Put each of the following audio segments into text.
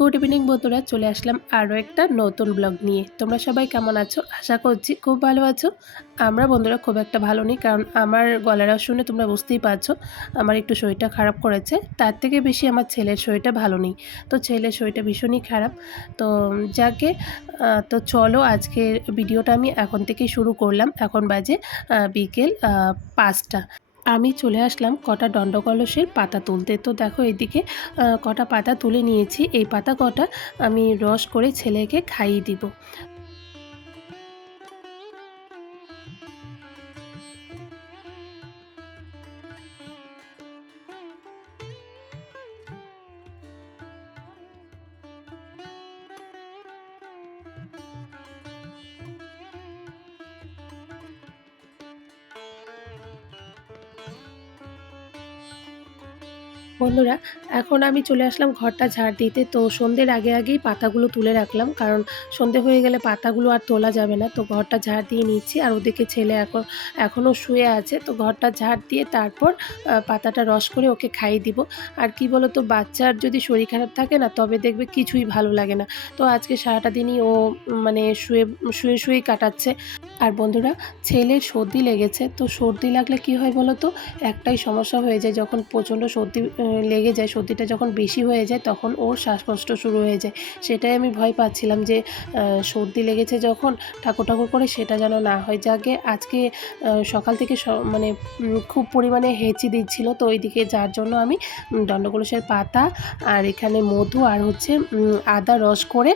Good evening বন্ধুরা, চলে আসলাম আরও একটা নতুন ব্লগ নিয়ে। তোমরা সবাই কেমন আছো? আশা করছি খুব ভালো আছো। আমরা বন্ধুরা খুব একটা ভালো নেই, কারণ আমার গলাটা শুনে তোমরা বুঝতেই পারছ, আমার একটু শরীরটা খারাপ করেছে। তার থেকে বেশি আমার ছেলের শরীরটা ভালো নেই। তো ছেলের শরীরটা ভীষণই খারাপ। তো যাকে তো চলো আজকের ভিডিওটা আমি এখন থেকেই শুরু করলাম। এখন বাজে বিকেল পাঁচটা। আমি চলে আসলাম কটা দণ্ডকলসের পাতা তুলতে। তো দেখো এদিকে কটা পাতা তুলে নিয়েছি। এই পাতা কটা আমি রস করে ছেলেকে খাইয়ে দিব। বন্ধুরা, এখন আমি চলে আসলাম ঘরটা ঝাড় দিতে। তো সন্ধ্যের আগে আগেই পাতাগুলো তুলে রাখলাম, কারণ সন্ধে হয়ে গেলে পাতাগুলো আর তোলা যাবে না। তো ঘরটা ঝাড় দিয়ে নিচ্ছি, আর ওদিকে ছেলে এখন, এখনও শুয়ে আছে। তো ঘরটা ঝাড় দিয়ে তারপর পাতাটা রস করে ওকে খাইয়ে দিব। আর কি বলো তো বাচ্চার যদি শরীর খারাপ থাকে না, তবে দেখবে কিছুই ভালো লাগে না। তো আজকে সারাটা দিনই ও মানে শুয়ে শুয়ে শুয়েই কাটাচ্ছে। আর বন্ধুরা ছেলের সর্দি লেগেছে। তো সর্দি লাগলে কি হয় বলো তো একটাই সমস্যা হয়ে যায় যখন প্রচণ্ড সর্দি লেগে যায়, সর্দিটা যখন বেশি হয়ে যায় তখন ওর শ্বাসকষ্ট শুরু হয়ে যায়। সেটাই আমি ভয় পাচ্ছিলাম যে সর্দি লেগেছে যখন ঠাকুর ঠাকুর করে সেটা যেন না হয়। যাকে আজকে সকাল থেকে মানে খুব পরিমাণে হেঁচি দিচ্ছিল, তো ওইদিকে যার জন্য আমি দণ্ডকলসের পাতা আর এখানে মধু আর হচ্ছে আদা রস করে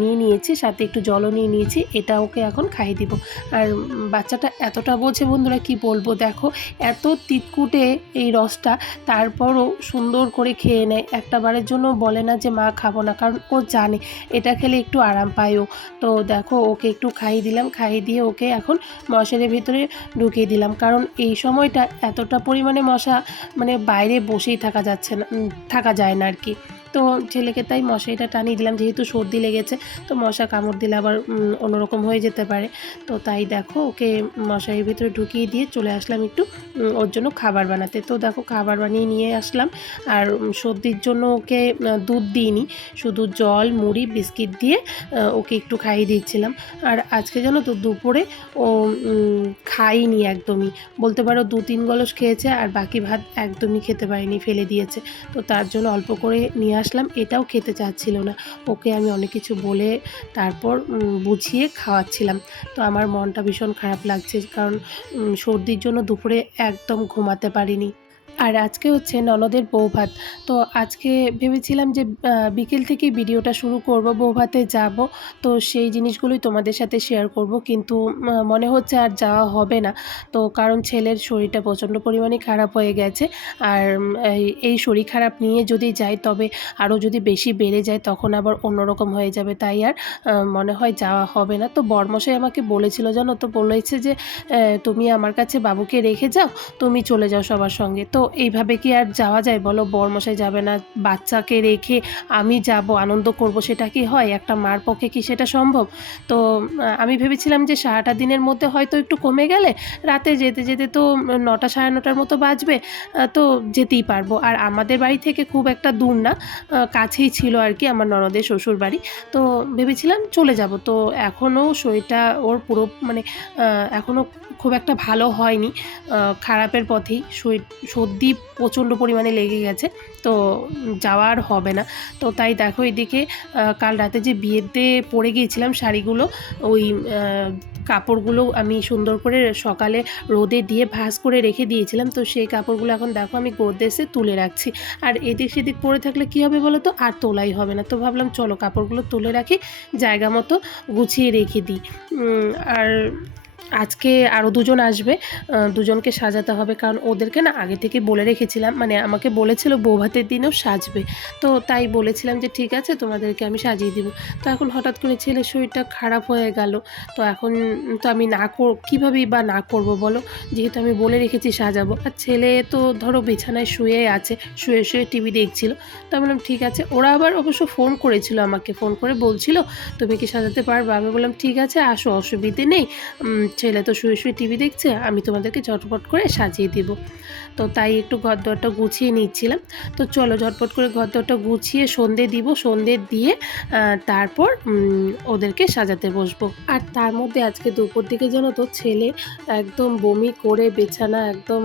নিয়ে নিয়েছি, সাথে একটু জলও নিয়ে নিয়েছি, এটা ওকে এখন খাইয়ে দিব। আর বাচ্চাটা এতটা বোঝে বন্ধুরা কি বলব? দেখো, এত তিতকুটে এই রসটা, তারপরও সুন্দর করে খেয়ে নেয়। একটা বারের জন্য বলে না যে, মা, খাব না। কারণ ও জানে, এটা খেলে একটু আরাম পায় ও। তো দেখো, ওকে একটু খাইয়ে দিলাম। খাইয়ে দিয়ে ওকে এখন মশারের ভিতরে ঢুকিয়ে দিলাম। কারণ এই সময়টা এতটা পরিমাণে মশা মানে বাইরে বসেই থাকা যাচ্ছে না থাকা যায় না আর কি। তো ছেলেকে তাই মশারিটা টানিয়ে দিলাম, যেহেতু সর্দি লেগেছে, তো মশা কামড় দিলে আবার অন্যরকম হয়ে যেতে পারে। তো তাই দেখো, ওকে মশারির ভিতরে ঢুকিয়ে দিয়ে চলে আসলাম একটু ওর জন্য খাবার বানাতে। তো দেখো, খাবার বানিয়ে নিয়ে আসলাম, আর সর্দির জন্য ওকে দুধ দিইনি, শুধু জল, মুড়ি, বিস্কিট দিয়ে ওকে একটু খাইয়ে দিচ্ছিলাম। আর আজকে জানো তো, দুপুরে ও খাইনি একদমই। বলতে পারো, দু তিন গলস খেয়েছে, আর বাকি ভাত একদমই খেতে পারিনি, ফেলে দিয়েছে। তো তার জন্য অল্প করে নিয়ে আসলাম, এটাও খেতে চাচ্ছিল না। ওকে আমি অনেক কিছু বলে তারপর বুঝিয়ে খাওয়াচ্ছিলাম। তো আমার মনটা ভীষণ খারাপ লাগছে কারণ সর্দির জন্য দুপুরে একদম ঘুমাতে পারিনি। আর আজকে হচ্ছে ননদের বৌভাত তো আজকে ভেবেছিলাম যে বিকেল থেকে ভিডিওটা শুরু করব বৌভাতে যাব। তো সেই জিনিসগুলোই তোমাদের সাথে শেয়ার করব। কিন্তু মনে হচ্ছে আর যাওয়া হবে না। তো কারণ ছেলের শরীরটা প্রচণ্ড পরিমাণে খারাপ হয়ে গেছে। আর এই- এই শরীর খারাপ নিয়ে যদি যাই, তবে আরও যদি বেশি বেড়ে যায়, তখন আবার অন্যরকম হয়ে যাবে। তাই আর মনে হয় যাওয়া হবে না। তো বরমশাই আমাকে বলেছিল, জানো তো, বলেছে যে তুমি আমার কাছে বাবুকে রেখে যাও, তুমি চলে যাও সবার সঙ্গে। তো এইভাবে কি আর যাওয়া যায়? বলো, বরমশাই যাবে না। বাচ্চাকে রেখে আমি যাব, আনন্দ করব, সেটা কি হয়? একটা মার পক্ষে কি সেটা সম্ভব? তো আমি ভেবেছিলাম যে সারাটা দিনের মধ্যে হয়তো একটু কমে গেলে রাতে যেতে যেতে তো নটা সাড়ে নটার মতো বাজবে তো যেতেই পারব। আর আমাদের বাড়ি থেকে খুব একটা দূর না কাছেই ছিল আর কি আমার ননদের শ্বশুর বাড়ি। তো ভেবেছিলাম চলে যাব। তো এখনও শরীরটা ওর পুরো মানে এখনও খুব একটা ভালো হয়নি খারাপের পথেই শরীর সর্দি প্রচণ্ড পরিমাণে লেগে গেছে তো উম, যাওয়া আর হবে না। তো তাই দেখো এদিকে কাল রাতে যে বিয়েতে পরে গিয়েছিলাম শাড়িগুলো ওই কাপড়গুলো আমি সুন্দর করে সকালে রোদে দিয়ে ভাঁজ করে রেখে দিয়েছিলাম। তো সেই কাপড়গুলো এখন দেখো আমি গোদরেজে তুলে রাখছি। আর এদিক সেদিক পরে থাকলে কী হবে বলো তো? আর তোলাই হবে না। তো ভাবলাম চলো কাপড়গুলো তুলে রাখি জায়গা মতো গুছিয়ে রেখে দিই। আর আজকে আরও দুজন আসবে দুজনকে সাজাতে হবে কারণ ওদেরকে না আগে থেকে বলে রেখেছিলাম মানে আমাকে বলেছিল বৌভাতের দিনেও সাজবে। তো তাই বলেছিলাম যে ঠিক আছে, তোমাদেরকে আমি সাজিয়ে দিব। তো এখন হঠাৎ করে ছেলের শরীরটা খারাপ হয়ে গেল। তো এখন তো আমি না কর, কীভাবেই বা না করব বলো? যেহেতু আমি বলে রেখেছি সাজাবো। আর ছেলে তো ধরো বিছানায় শুয়ে আছে, শুয়ে শুয়ে টিভি দেখছিল। তো আমি বললাম, ঠিক আছে। ওরা আবার অবশ্য ফোন করেছিল আমাকে, ফোন করে বলছিল, তুমি কি সাজাতে পারবে? আমি বললাম, ঠিক আছে, আসো, অসুবিধে নেই। ছেলে তো শুয়ে শুয়ে টিভি দেখছে, আমি তোমাদেরকে ঝটপট করে সাজিয়ে দিব। তো তাই একটু ঘর দরটা গুছিয়ে নিচ্ছিলাম। তো চলো ঝটপট করে ঘর দরটা গুছিয়ে সন্ধে দিব, সন্ধে দিয়ে তারপর ওদেরকে সাজাতে বসবো। আর তার মধ্যে আজকে দুপুর দিকে যেন তো ছেলে একদম বমি করে বিছানা একদম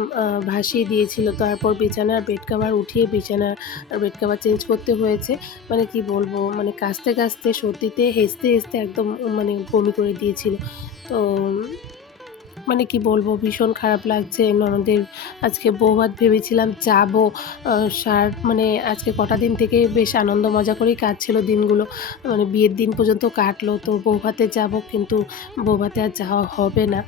ভাসিয়ে দিয়েছিল। তারপর বিছানার বেড কাভার উঠিয়ে বিছানার বেড কাভার চেঞ্জ করতে হয়েছে। মানে কি বলব মানে কাঁচতে কাঁচতে সর্দিতে, হেসতে হেসতে একদম মানে বমি করে দিয়েছিল। তো মানে কি বলব, ভীষণ খারাপ লাগছে। ননদের আজকে বৌভাত ভেবেছিলাম যাব। সার মানে আজকে কটা দিন থেকে বেশ আনন্দ মজা করেই কাটছিল দিনগুলো। মানে বিয়ের দিন পর্যন্ত কাটলো, তো বৌভাতে যাব কিন্তু বৌভাতে আর যাওয়া হবে না।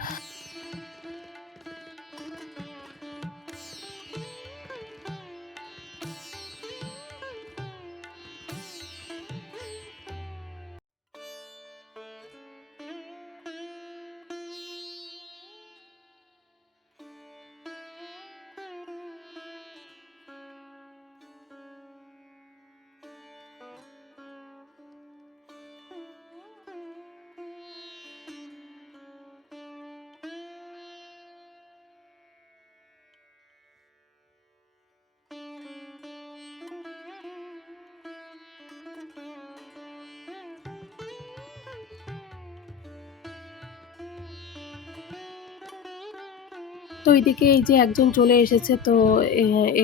তো এইদিকে এই যে একজন চলে এসেছে, তো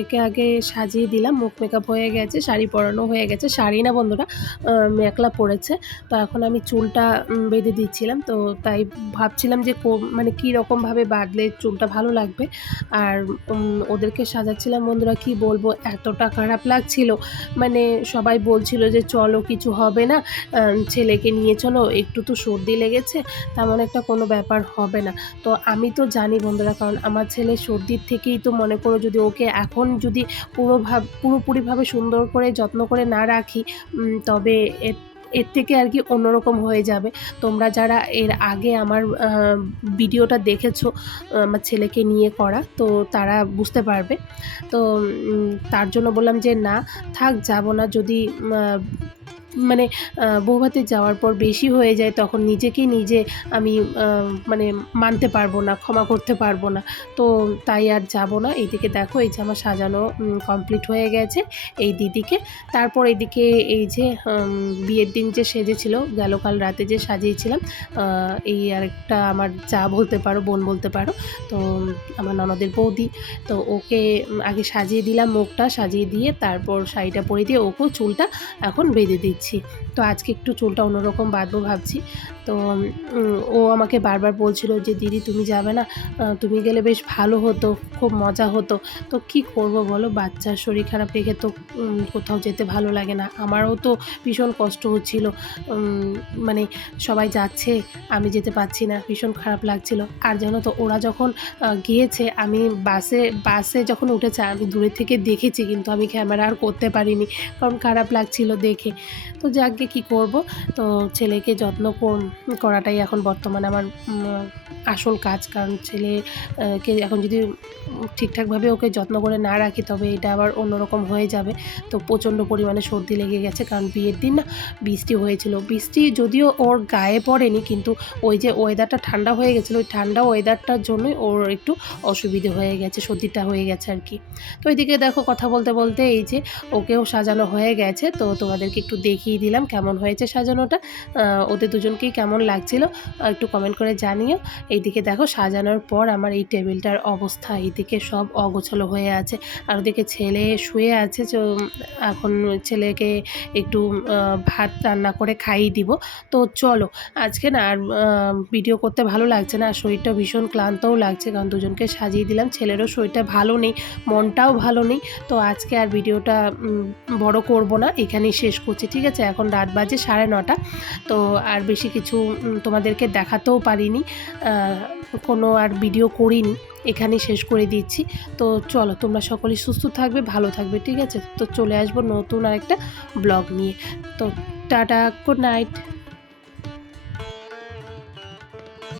একে আগে সাজিয়ে দিলাম, মুখ মেকআপ হয়ে গেছে, শাড়ি পরানো হয়ে গেছে, শাড়ি না বন্ধুরা মেকলা পড়েছে তো এখন আমি চুলটা বেঁধে দিচ্ছিলাম, তো তাই ভাবছিলাম যে মানে কী রকমভাবে বাঁধলে চুলটা ভালো লাগবে, আর ওদেরকে সাজাচ্ছিলাম, বন্ধুরা কি বলব, এতটা খারাপ লাগছিল মানে সবাই বলছিল যে চলো কিছু হবে না ছেলেকে নিয়ে চলো, একটু তো সর্দি লেগেছে, তেমন একটা কোনো ব্যাপার হবে না, তো আমি তো জানি বন্ধুরা, কারণ আমার ছেলে সর্দির থেকেই তো মনে করো যদি ওকে এখন যদি পুরো ভাব পুরোপুরিভাবে সুন্দর করে যত্ন করে না রাখি তবে এর এর থেকে আর কি অন্যরকম হয়ে যাবে। তোমরা যারা এর আগে আমার ভিডিওটা দেখেছ, আমার ছেলেকে নিয়ে করা, তো তারা বুঝতে পারবে। তো তার জন্য বললাম যে না, থাক, যাব না। যদি মানে বৌভাতে যাওয়ার পর বেশি হয়ে যায় তখন নিজেকেই নিজে আমি মানে মানতে পারব না, ক্ষমা করতে পারব না। তো তাই আর যাব না। এইদিকে দেখো, এই যে আমার সাজানো কমপ্লিট হয়ে গেছে এই দিদিকে। তারপর এইদিকে এই যে বিয়ের দিন যে সেজেছিল, গেল কাল রাতে যে সাজিয়েছিলাম এই আরেকটা আমার যা বলতে পারো, বোন বলতে পারো। তো আমার ননদের বৌদি, তো ওকে আগে সাজিয়ে দিলাম মুখটা, সাজিয়ে দিয়ে তারপর শাড়িটা পরে দিয়ে ওকেও চুলটা এখন বেঁধে দিচ্ছি। তো আজকে একটু চুলটা অন্যরকম বাঁধবো ভাবছি। তো ও আমাকে বারবার বলছিল যে, দিদি, তুমি যাবে না? তুমি গেলে বেশ ভালো হতো, খুব মজা হতো। তো কি করব বলো? বাচ্চার শরীর খারাপ রেখে তো কোথাও যেতে ভালো লাগে না। আমারও তো ভীষণ কষ্ট হচ্ছিল। মানে সবাই যাচ্ছে, আমি যেতে পারছি না, ভীষণ খারাপ লাগছিল। আর জানো তো, ওরা যখন গিয়েছে, আমি বাসে বাসে যখন উঠেছে, আমি দূরে থেকে দেখেছি, কিন্তু আমি ক্যামেরা আর করতে পারিনি। কারণ খারাপ লাগছিল দেখে। তো যাকে কি করব? তো ছেলেকে যত্ন করাটাই এখন বর্তমানে আমার আসল কাজ। কারণ ছেলেকে এখন যদি ঠিকঠাকভাবে ওকে যত্ন করে না রাখি, তবে এটা আবার অন্যরকম হয়ে যাবে। তো প্রচণ্ড পরিমাণে সর্দি লেগে গেছে। কারণ বিয়ের দিন না বৃষ্টি হয়েছিল। বৃষ্টি যদিও ওর গায়ে পড়েনি, কিন্তু ওই যে ওয়েদারটা ঠান্ডা হয়ে গেছিল, ওই ঠান্ডা ওয়েদারটার জন্যই ওর একটু অসুবিধে হয়ে গেছে, সর্দিটা হয়ে গেছে আর কি। তো এইদিকে দেখো কথা বলতে বলতে এই যে ওকেও সাজানো হয়ে গেছে। তো তোমাদেরকে একটু দেখিয়ে দিলাম কেমন হয়েছে সাজানোটা। ওদের দুজনকেই কেমন লাগছিল একটু কমেন্ট করে জানিও। এইদিকে দেখো সাজানোর পর আমার এই টেবিলটার অবস্থা, এইদিকে সব অগোছালো হয়ে আছে। আর ওদিকে ছেলে শুয়ে আছে, তো এখন ছেলেকে একটু ভাত রান্না করে খাইয়ে দিব। তো চলো, আজকে না আর ভিডিও করতে ভালো লাগছে না আর শরীরটা ভীষণ ক্লান্তও লাগছে, কারণ দুজনকে সাজিয়ে দিলাম। ছেলেরও শরীরটা ভালো নেই, মনটাও ভালো নেই, তো আজকে আর ভিডিওটা বড় করব না, এখানেই শেষ করছি, ঠিক আছে? এখন রাত বাজে সাড়ে নটা, তো আর বেশি কিছু তোমাদেরকে দেখাতেও পারিনি। কোনো আর ভিডিও করিনি, এখানেই শেষ করে দিচ্ছি। তো চলো, তোমরা সকলেই সুস্থ থাকবে, ভালো থাকবে, ঠিক আছে? তো চলে আসব নতুন আরেকটা ব্লগ নিয়ে। তো টাটা গুড নাইট